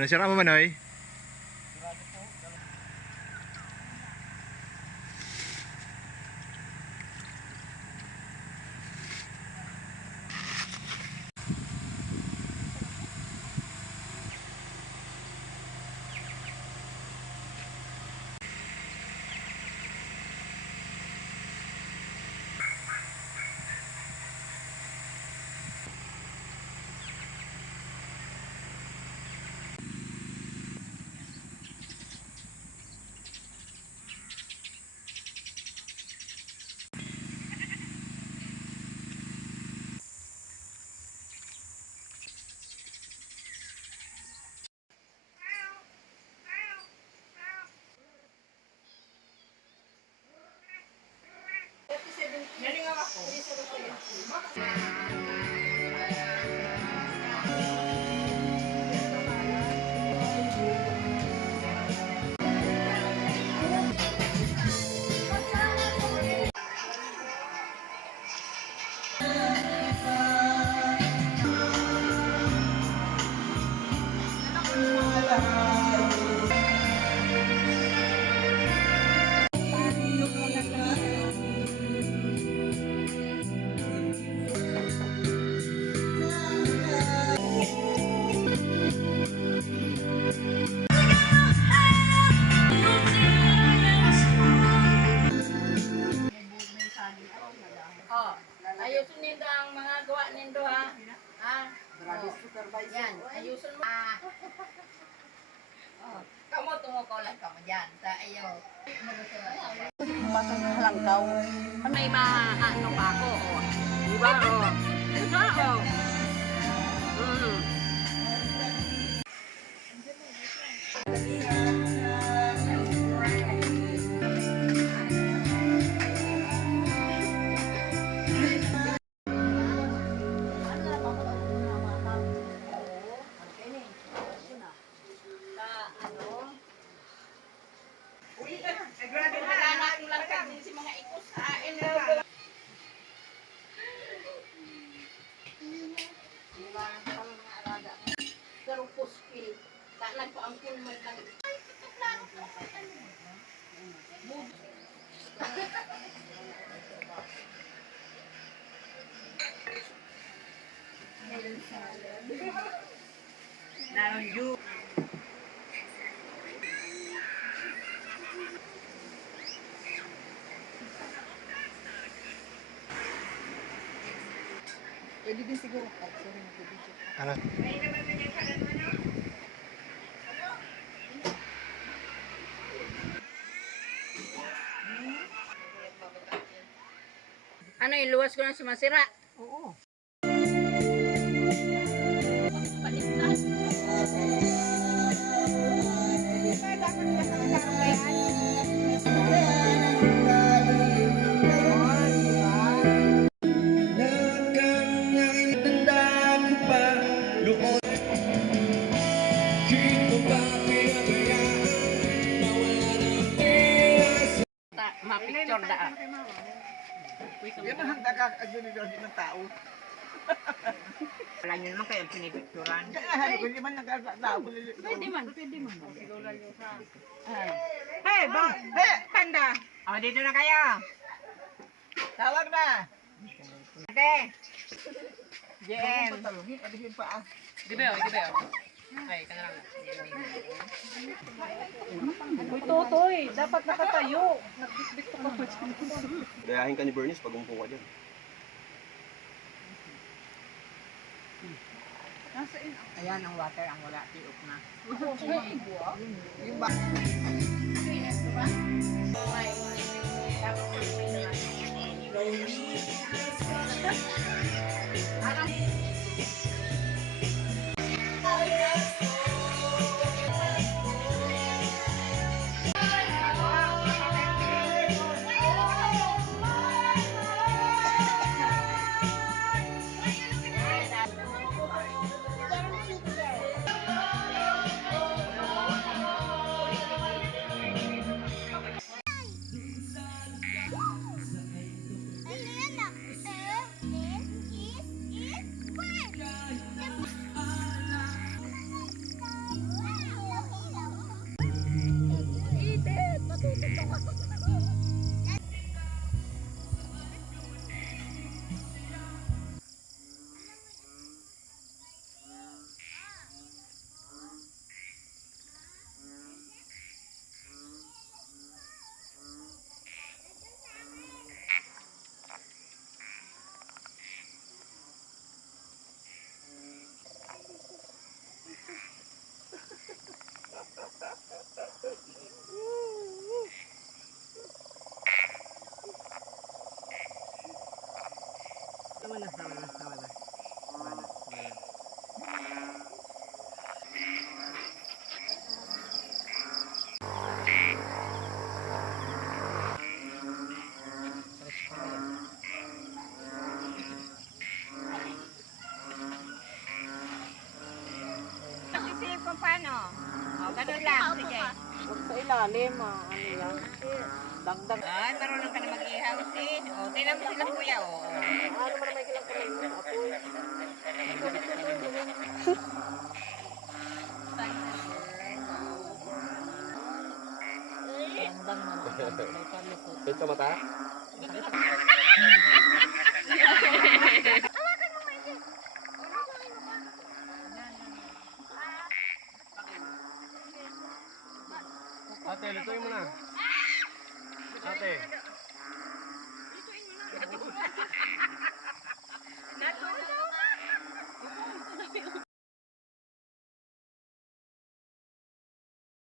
Nasira mo Manoy? Oh, ayusin nindo ang mga gawa nindo ha. Ha? Oh. Yan, ayusin mo. Oh, kamu tumukulan ka mo dyan. Sa iyo. Matang halangkaw. May maano pa ako. Oh. Diba? Oh. Diba? Oh. Pwede din siguro. Sorry, nag-video. Ano? Ano, iluwas ko na si Masira? Oo. Paligtas. Ma-picture da. Yan ang nagkakagulog ng tao. Wala nyo naman kayo pinipicturan. Kaya hindi man nagkakatao. Pwede man. Hey, panda! O, dito na kayo. Tawag na! Ate. JM. Adihin pa ah. Dibeo. Ay, ka na lang. Uy, Totoy, dapat nakatayo. Nagbitbit ko ka. Gayahin ka ni Bernice pag umupo ka dyan. Ayan ang water, ang wala. Tiok na. Yung ba? ilalim, ano lang. Dagdag. Ay, marunong ka na mag-ihaw, sis. O, tingnan mo sila kuya, o. Ano man may kilang kamay mo, apoy. Dagdag man, may palikot. Set sa mata? Ate, lutuin mo na. Ate.